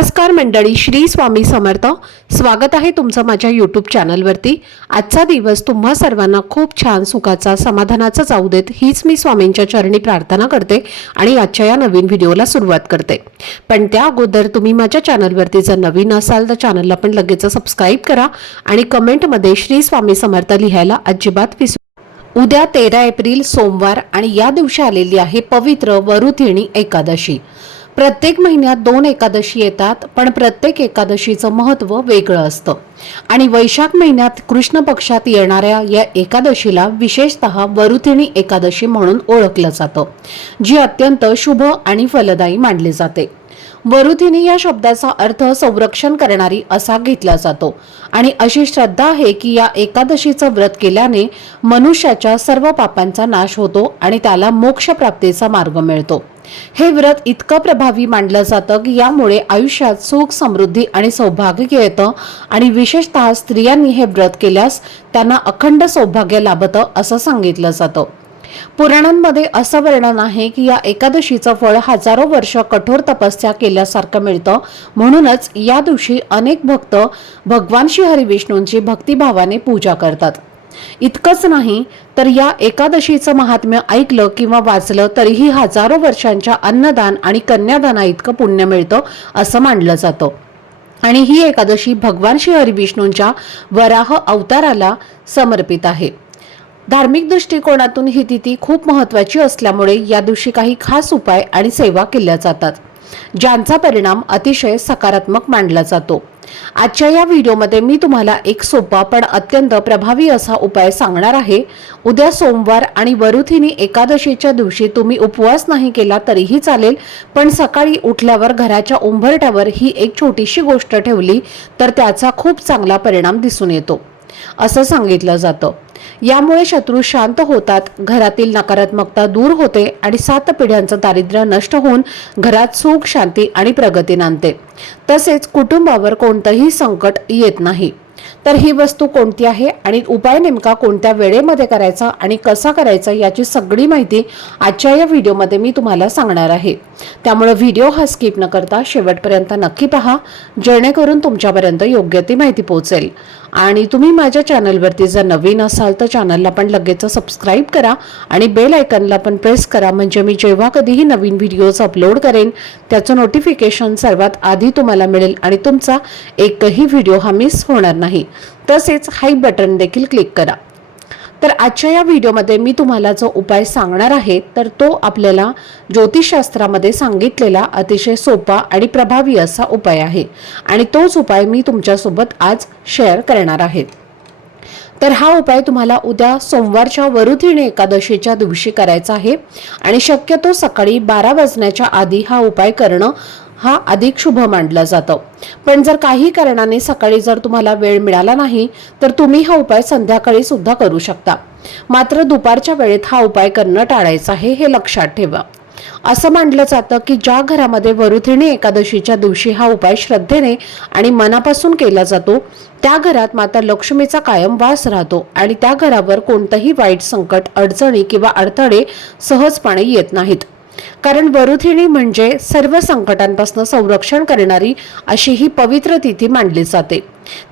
नमस्कार मंडळी, श्री स्वामी समर्थ. स्वागत आहे तुमचं माझ्या यूट्यूब चॅनलवरती. आजचा दिवस तुम्हा सर्वांना खूप छान, सुखाचा, समाधानाचा जाऊ देत, हीच मी स्वामींच्या चरणी प्रार्थना करते आणि आजच्या या नवीन व्हिडिओला सुरुवात करते. पण त्या अगोदर तुम्ही माझ्या चॅनलवरती जर नवीन असाल तर चॅनलला पण लगेच सबस्क्राईब करा आणि कमेंटमध्ये श्री स्वामी समर्थ लिहायला अजिबात विसरू. उद्या 13 एप्रिल सोमवार आणि या दिवशी आलेली आहे पवित्र वरुथिणी एकादशी. प्रत्येक महिन्यात 2 एकादशी येतात, पण प्रत्येक एकादशीचं महत्त्व वेगळं असतं आणि वैशाख महिन्यात कृष्ण पक्षात येणाऱ्या या एकादशीला विशेषतः वरुथिणी एकादशी म्हणून ओळखलं जातं, जी अत्यंत शुभ आणि फलदायी मानली जाते. वरुथिणी या शब्दाचा अर्थ संरक्षण करणारी असा घेतला जातो आणि अशी श्रद्धा आहे की या एकादशीचं व्रत केल्याने मनुष्याच्या सर्व पापांचा नाश होतो आणि त्याला मोक्ष प्राप्तीचा मार्ग मिळतो. हे व्रत इतकं प्रभावी मानलं जातं की यामुळे आयुष्यात सुख, समृद्धी आणि सौभाग्य येतं आणि विशेषतः स्त्रियांनी हे व्रत केल्यास त्यांना अखंड सौभाग्य लाभतं असं सांगितलं जातं. पुराणांमध्ये असं वर्णन आहे की या एकादशीचं फळ हजारो वर्ष कठोर तपस्या केल्यासारखं मिळतं. म्हणूनच या दिवशी अनेक भक्त भगवान श्री हरिविष्णूंची भक्तिभावाने पूजा करतात. इतकंच नाही तर या एकादशीचं महात्म्य ऐकलं किंवा वाचलं तरीही हजारो वर्षांच्या अन्नदान आणि कन्यादाना इतकं पुण्य मिळतं असं मानलं जातं. आणि ही एकादशी भगवान श्री हरिविष्णूंच्या वराह अवताराला समर्पित आहे. धार्मिक दृष्टिकोनातून ही तिथी खूप महत्त्वाची असल्यामुळे या दिवशी काही खास उपाय आणि सेवा केल्या जातात, ज्यांचा परिणाम अतिशय सकारात्मक मानला जातो. आजच्या या व्हिडिओमध्ये मी तुम्हाला एक सोपा पण अत्यंत प्रभावी असा उपाय सांगणार आहे. उद्या सोमवार आणि वरुथिणी एकादशीच्या दिवशी तुम्ही उपवास नाही केला तरीही चालेल, पण सकाळी उठल्यावर घराच्या उंबरठ्यावर ही एक छोटीशी गोष्ट ठेवली तर त्याचा खूप चांगला परिणाम दिसून येतो असं सांगितलं जातं. यामुळे शत्रू शांत होतात, घरातील नकारात्मकता दूर होते आणि 7 पिढ्यांचं दारिद्र्य नष्ट होऊन घरात सुख, शांती आणि प्रगती नांदते. तसेच कुटुंबावर कोणतंही संकट येत नाही. तर ही वस्तू कोणती आहे आणि उपाय नेमका कोणत्या वेळेमध्ये करायचा आणि कसा करायचा याची सगळी माहिती आजच्या या व्हिडिओमध्ये मी तुम्हाला सांगणार आहे. त्यामुळे व्हिडिओ हा स्किप न करता शेवटपर्यंत नक्की पहा, जेणेकरून तुमच्यापर्यंत योग्य ती माहिती पोहोचेल. आणि तुम्ही माझ्या चॅनलवरती जर नवीन असाल तर चॅनलला पण लगेच सबस्क्राईब करा आणि बेल आयकॉनला पण प्रेस करा, म्हणजे मी जेव्हा कधीही नवीन व्हिडिओज अपलोड करेन त्याचं नोटिफिकेशन सर्वात आधी तुम्हाला मिळेल आणि तुमचा एकही व्हिडिओ हा मिस होणार नाही. तसेच हाई बटन देखील क्लिक करा. तर आजच्या या व्हिडिओमध्ये मी तुम्हाला जो उपाय सांगणार आहे तर तो आपल्याला ज्योतिषशास्त्रामध्ये सांगितलेला अतिशय सोपा आणि प्रभावी असा उपाय आहे आणि तोच उपाय मी तुमच्यासोबत आज शेअर करणार आहे. तर हा उपाय तुम्हाला उद्या सोमवारच्या वरुथिणी एकादशीच्या दिवशी करायचा आहे आणि शक्यतो सकाळी 12 वाजण्याच्या आधी हा उपाय करणं हा अधिक शुभ मानलं जातं. पण जर काही कारणाने सकाळी जर तुम्हाला वेळ मिळाला नाही तर तुम्ही हा उपाय संध्याकाळी सुद्धा करू शकता. मात्र दुपारच्या वेळेत हा उपाय करणं टाळायचं आहे, हे लक्षात ठेवा. असं मानलं जातं की ज्या घरामध्ये वरुथिणी एकादशीच्या दिवशी हा उपाय श्रद्धेने आणि मनापासून केला जातो त्या घरात माता लक्ष्मीचा कायम वास राहतो आणि त्या घरावर कोणतंही वाईट संकट, अडचणी किंवा अडथळे सहजपणे येत नाहीत. कारण वरुथिणी म्हणजे सर्व संकटांपासून संरक्षण करणारी अशी ही पवित्र तिथी मानली जाते.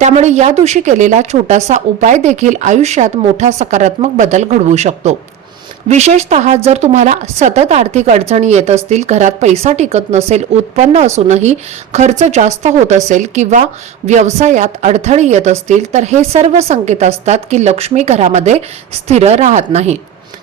त्यामुळे या दिवशी केलेला छोटासा उपाय देखील आयुष्यात मोठा सकारात्मक बदल घडवू शकतो. विशेषतः जर तुम्हाला सतत आर्थिक अडचणी येत असतील, घरात पैसा टिकत नसेल, उत्पन्न असूनही खर्च जास्त होत असेल किंवा व्यवसायात अडथळे येत असतील, तर हे सर्व संकेत असतात की लक्ष्मी घरामध्ये स्थिर राहत नाही.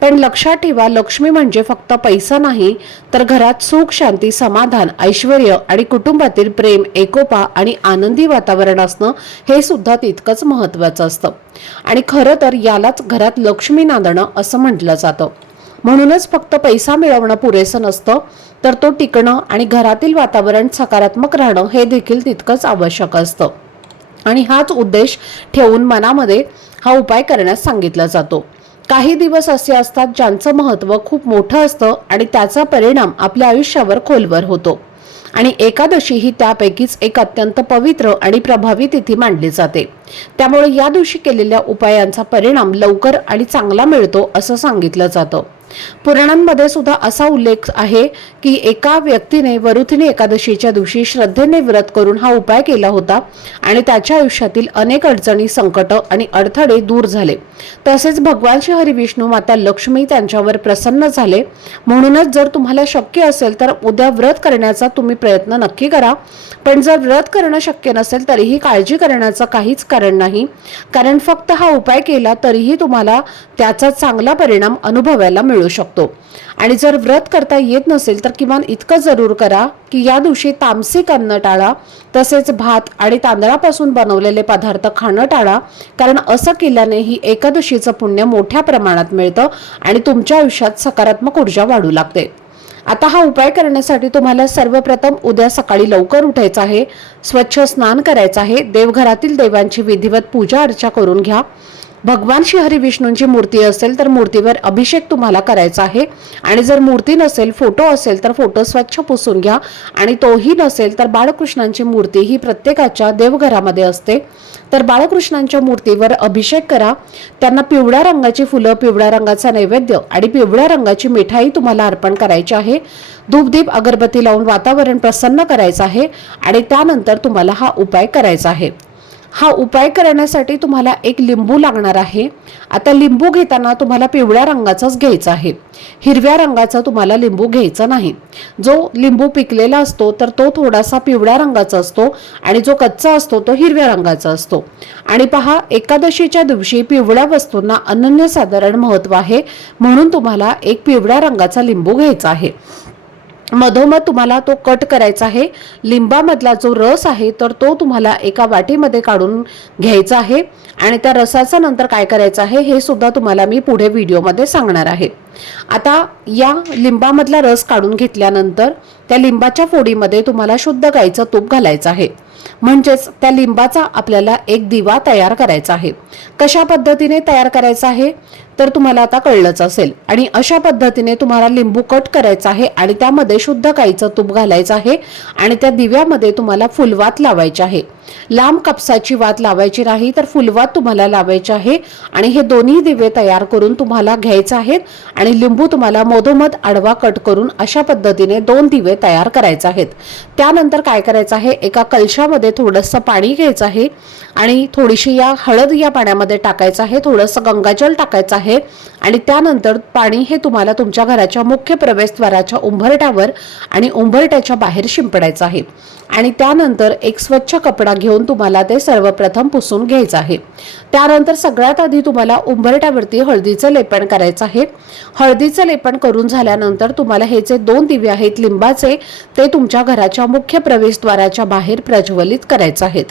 पण लक्षात ठेवा, लक्ष्मी म्हणजे फक्त पैसा नाही तर घरात सुख, शांती, समाधान, ऐश्वर्य आणि कुटुंबातील प्रेम, एकोपा आणि आनंदी वातावरण असणं हे सुद्धा तितकंच महत्त्वाचं असतं. आणि खरं तर यालाच घरात लक्ष्मी नांदणं असं म्हटलं जातं. म्हणूनच फक्त पैसा मिळवणं पुरेसं नसतं, तर तो टिकणं आणि घरातील वातावरण सकारात्मक राहणं हे देखील तितकंच आवश्यक असतं. आणि हाच उद्देश ठेवून मनामध्ये हा उपाय करण्यास सांगितला जातो. काही दिवस असे असतात ज्यांचं महत्त्व खूप मोठं असतं आणि त्याचा परिणाम आपल्या आयुष्यावर खोलवर होतो आणि एकादशी ही त्यापैकीच एक अत्यंत पवित्र आणि प्रभावी तिथी मानली जाते. त्यामुळे या दिवशी केलेल्या उपायांचा परिणाम लवकर आणि चांगला मिळतो असं सांगितलं जातं. पुराणांमध्ये सुद्धा असा उल्लेख आहे की एका व्यक्तीने वरुथिणी एकादशीच्या दिवशी श्रद्धेने व्रत करून हा उपाय केला होता आणि त्याच्या आयुष्यातील अनेक अडचणी, संकट आणि अडथळे दूर झाले। तसेच भगवान श्री हरी विष्णू माता लक्ष्मी त्यांच्यावर प्रसन्न झाले। म्हणूनच जर तुम्हाला शक्य असेल तर उद्या व्रत करण्याचा तुम्ही प्रयत्न नक्की करा। पण जर व्रत करणं शक्य नसेल तरीही काळजी करण्याचं काहीच कारण नाही, कारण फक्त हा उपाय केला तरीही तुम्हाला त्याचा चांगला परिणाम अनुभवायला मिळू शकतो। आणि जर व्रत करता येत नसेल तर किमान इतकं जरूर करा की या दिवशी तामसिक अन्न टाळा, तसेच भात आणि तांदळापासून बनवलेले पदार्थ खाणं टाळा, कारण असं केल्याने ही एकादशीचं पुण्य मोठ्या प्रमाणात मिळतं आणि तुमच्या आयुष्यात सकारात्मक ऊर्जा वाढू लागते। आता हा उपाय करण्यासाठी तुम्हाला सर्वप्रथम उद्या सकाळी लवकर उठायचं आहे, स्वच्छ स्नान करायचं आहे, देवघरातील देवांची विधिवत पूजा अर्चा करून घ्या। भगवान श्री हरी विष्णूंची मूर्ती असेल तर मूर्तीवर अभिषेक तुम्हाला करायचा आहे आणि जर मूर्ती नसेल, फोटो असेल तर फोटो स्वच्छ पुसून घ्या आणि तोही नसेल तर बाळकृष्णांची मूर्ती ही प्रत्येकाच्या देवघरामध्ये असते, तर बाळकृष्णांच्या मूर्तीवर अभिषेक करा। त्यांना पिवळ्या रंगाची फुलं, पिवळ्या रंगाचा नैवेद्य आणि पिवळ्या रंगाची मिठाई तुम्हाला अर्पण करायची आहे। धूपदीप अगरबत्ती लावून वातावरण प्रसन्न करायचं आहे आणि त्यानंतर तुम्हाला हा उपाय करायचा आहे। हा उपाय करण्यासाठी तुम्हाला एक लिंबू लागणार आहे। आता लिंबू घेताना तुम्हाला पिवळ्या रंगाचाच घ्यायचा आहे, हिरव्या रंगाचा तुम्हाला लिंबू घ्यायचा नाही। जो लिंबू पिकलेला असतो तर तो थोडासा पिवळ्या रंगाचा असतो आणि जो कच्चा असतो तो हिरव्या रंगाचा असतो। आणि पहा, एकादशीच्या दिवशी पिवळ्या वस्तूंना अनन्यसाधारण महत्त्व आहे, म्हणून तुम्हाला एक पिवळ्या रंगाचा लिंबू घ्यायचा आहे। मधोमध तुम्हाला तो कट करायचा आहे। लिंबामधला जो रस आहे तर तो तुम्हाला एका वाटीमध्ये काढून घ्यायचा आहे आणि त्या रसाचं नंतर काय करायचं आहे हे सुद्धा तुम्हाला मी पुढे व्हिडिओमध्ये सांगणार आहे। आता या लिंबामधला रस काढून घेतल्यानंतर त्या लिंबाच्या फोडीमध्ये तुम्हाला शुद्ध गाईचं तूप घालायचं आहे, म्हणजेच त्या लिंबाचा आपल्याला एक दिवा तयार करायचा आहे। कशा पद्धतीने तयार करायचा आहे तर तुम्हाला आता कळलंच असेल। आणि अशा पद्धतीने तुम्हाला लिंबू कट करायचा आहे आणि त्यामध्ये शुद्ध गाईचं तूप घालायचं आहे आणि त्या दिव्यामध्ये तुम्हाला फुलवात लावायची आहे। लांब कापसाची वात लावायची नाही तर फुलवात तुम्हाला लावायची आहे आणि हे दोन्ही दिवे तयार करून तुम्हाला घ्यायचे आहेत आणि लिंबू तुम्हाला मधोमध आडवा कट करून अशा पद्धतीने 2 दिवे तयार करायचे आहेत। त्यानंतर काय करायचं आहे, एका कलशामध्ये थोडंसं पाणी घ्यायचं आहे आणि थोडीशी या हळद या पाण्यामध्ये टाकायचं आहे, थोडंसं गंगाजल टाकायचं आहे आणि त्यानंतर पाणी हे तुम्हाला तुमच्या घराच्या मुख्य प्रवेशद्वाराच्या उंबरठ्यावर आणि उंबरठ्याच्या बाहेर शिंपडायचं आहे आणि त्यानंतर एक स्वच्छ कपडा घेऊन तुम्हाला ते सर्वप्रथम पुसून घ्यायचं आहे। त्यानंतर सगळ्यात आधी तुम्हाला उंबरठ्यावरती हळदीचं लेपन करायचं आहे। हळदीचं लेपन करून झाल्यानंतर तुम्हाला हे जे 2 दिवे आहेत लिंबाचे ते तुमच्या घराच्या मुख्य प्रवेशद्वाराच्या बाहेर प्रज्वलित करायचे आहेत।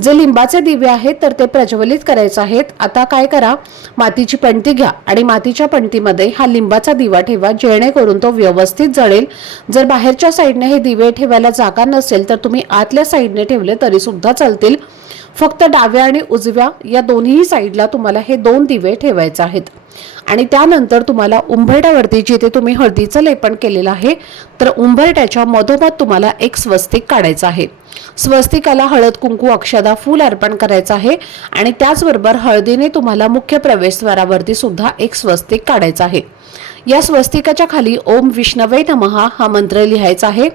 जे लिंबाचे दिवे आहेत तर ते प्रज्वलित करायचे आहेत। आता काय करा, मातीची पणती घ्या आणि मातीच्या पणतीमध्ये हा लिंबाचा दिवा ठेवा, जेणेकरून तो व्यवस्थित जळेल। जर बाहेरच्या साईडने हे दिवे ठेवायला जागा नसेल तर तुम्ही आतल्या साईडने ठेवले तरी सुद्धा चालतील। फक्त डाव्या आणि उजव्या या दोन्ही साईडला तुम्हाला हे 2 दिवे ठेवायचे आहेत आणि त्यानंतर तुम्हाला उंबरठ्यावरती जिथे तुम्ही हळदीचं लेपन केलेलं आहे तर उंबरठ्याच्या मधोमध तुम्हाला एक स्वस्तिक काढायचं आहे। स्वस्तिकाला हळद, कुंकू, अक्षदा, फूल अर्पण करायचं आहे आणि त्याचबरोबर हळदीने तुम्हाला मुख्य प्रवेशद्वारावरती सुद्धा एक स्वस्तिक काढायचं आहे। या स्वस्तिकाच्या खाली ओम विष्णवे नमः हा मंत्र लिहायचा आहे।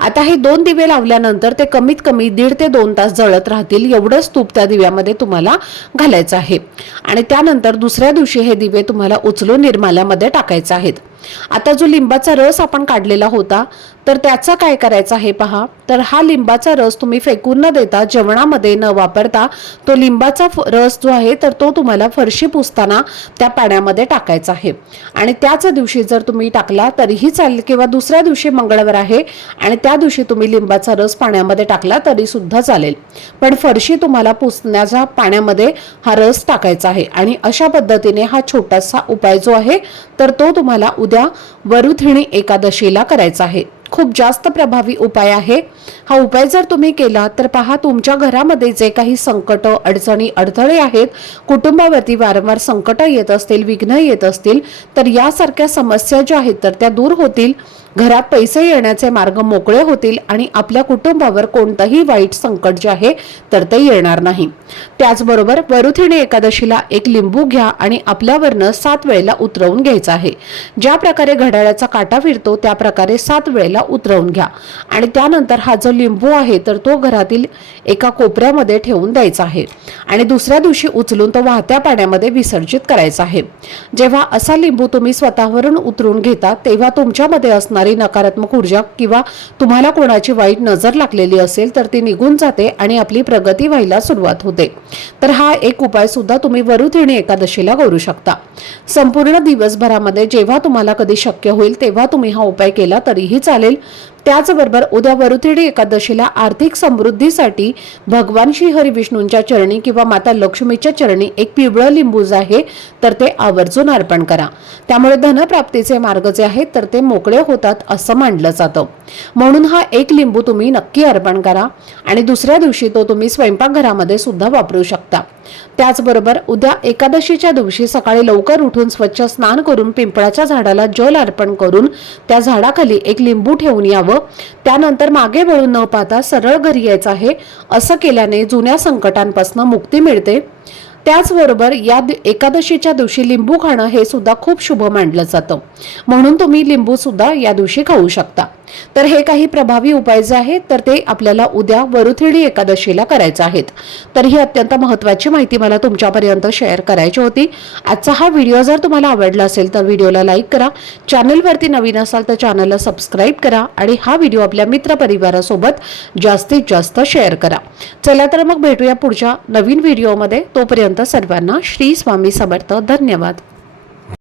आता हे 2 दिवे लावल्यानंतर ते कमीत कमी 1.5 ते 2 तास जळत राहतील, एवढंच तूप त्या दिव्यामध्ये तुम्हाला घालायचं आहे आणि त्यानंतर दुसऱ्या दिवशी हे दिवे तुम्हाला उचलून निर्माल्यामध्ये टाकायचे आहेत। आता जो लिंबाचा रस आपण काढलेला होता तर त्याचा काय करायचं आहे पहा, तर हा लिंबाचा रस तुम्ही फेकून न देता, जेवणामध्ये न वापरता तो लिंबाचा रस जो आहे तर तो तुम्हाला फरशी पुसताना त्या पाण्यामध्ये टाकायचा आहे आणि त्याच दिवशी जर तुम्ही टाकला तरीही चालेल किंवा दुसऱ्या दिवशी मंगळवार आहे आणि त्या दिवशी तुम्ही लिंबाचा रस पाण्यामध्ये टाकला तरी सुद्धा चालेल, पण फरशी तुम्हाला पुसण्याच्या पाण्यामध्ये हा रस टाकायचा आहे। आणि अशा पद्धतीने हा छोटासा उपाय जो आहे तर तो तुम्हाला उद्या वरुथिणी एकादशीला करायचा आहे। खूप जास्त प्रभावी उपाय आहे। हा उपाय जर तुम्ही केला तर पहा, तुमच्या घरामध्ये जे काही संकट, अडचणी, अडथळे आहेत, कुटुंबावरती वारंवार संकट येत असतील, विघ्न येत असतील तर यासारख्या समस्या ज्या आहेत तर त्या दूर होतील घरात पैसे येण्याचे मार्ग मोकळे होतील आणि आपल्या कुटुंबावर कोणतंही वाईट संकट जे आहे तर ते येणार नाही। त्याचबरोबर वरुथिणी एकादशीला एक लिंबू घ्या आणि आपल्यावरनं 7 वेळेला उतरवून घ्यायचं आहे। ज्या प्रकारे घड्याळाचा काटा फिरतो त्या प्रकारे 7 वेळेला उतरवून घ्या आणि त्यानंतर हा जो लिंबू आहे तर तो घरातील एका कोपऱ्यामध्ये ठेवून द्यायचा आहे आणि दुसऱ्या दिवशी उचलून तो वाहत्या पाण्यामध्ये विसर्जित करायचा आहे। जेव्हा असा लिंबू तुम्ही स्वतःवरून उतरून घेता तेव्हा तुमच्यामध्ये असणारी नकारात्मक ऊर्जा किंवा तुम्हाला कोणाची वाईट नजर लागलेली असेल तर ती निघून जाते आणि आपली प्रगती व्हायला सुरुवात होते। तर हा एक उपाय सुद्धा तुम्ही वरुथिणी एकादशीला करू शकता। संपूर्ण दिवसभरामध्ये जेव्हा तुम्हाला कधी शक्य होईल तेव्हा तुम्ही हा उपाय केला तरीही चालेल। त्याचबरोबर उद्या वरुथिणी एकादशीला आर्थिक समृद्धीसाठी भगवान श्री हरी विष्णूंच्या चरणी किंवा माता लक्ष्मीच्या चरणी एक पिवळं लिंबू जे आहे तर ते आवर्जून अर्पण करा। त्यामुळे धनप्राप्तीचे मार्ग जे आहेत तर ते मोकळे होतात असं मानलं जातं। म्हणून हा एक लिंबू तुम्ही नक्की अर्पण करा आणि दुसऱ्या दिवशी तो तुम्ही स्वयंपाकघरामध्ये सुद्धा वापरू शकता। त्याचबरोबर उद्या एकादशीच्या दिवशी सकाळी लवकर उठून स्वच्छ स्नान करून पिंपळाच्या झाडाला जल अर्पण करून त्या झाडाखाली एक लिंबू ठेवून यावं। त्यानंतर मागे वळून न पाहता सरळ घरी यायचं आहे। असं केल्याने जुन्या संकटांपासून मुक्ती मिळते। त्याचबरोबर या एकादशीच्या दिवशी लिंबू खाणं हे सुद्धा खूप शुभ मानलं जातं, म्हणून तुम्ही लिंबू सुद्धा या दिवशी खाऊ शकता। तर हे काही प्रभावी उपाय जे आहेत तर ते आपल्याला उद्या वरुथिणी एकादशीला करायचे आहेत। तर ही अत्यंत महत्त्वाची माहिती मला तुमच्यापर्यंत शेअर करायची होती। आजचा हा व्हिडिओ जर तुम्हाला आवडला असेल तर व्हिडिओला लाईक करा, चॅनलवरती नवीन असाल तर चॅनलला सबस्क्राईब करा आणि हा व्हिडिओ आपल्या मित्रपरिवारासोबत जास्तीत जास्त शेअर करा। चला तर मग भेटूया पुढच्या नवीन व्हिडिओमध्ये। तोपर्यंत सर्वांना श्री स्वामी समर्थ। धन्यवाद।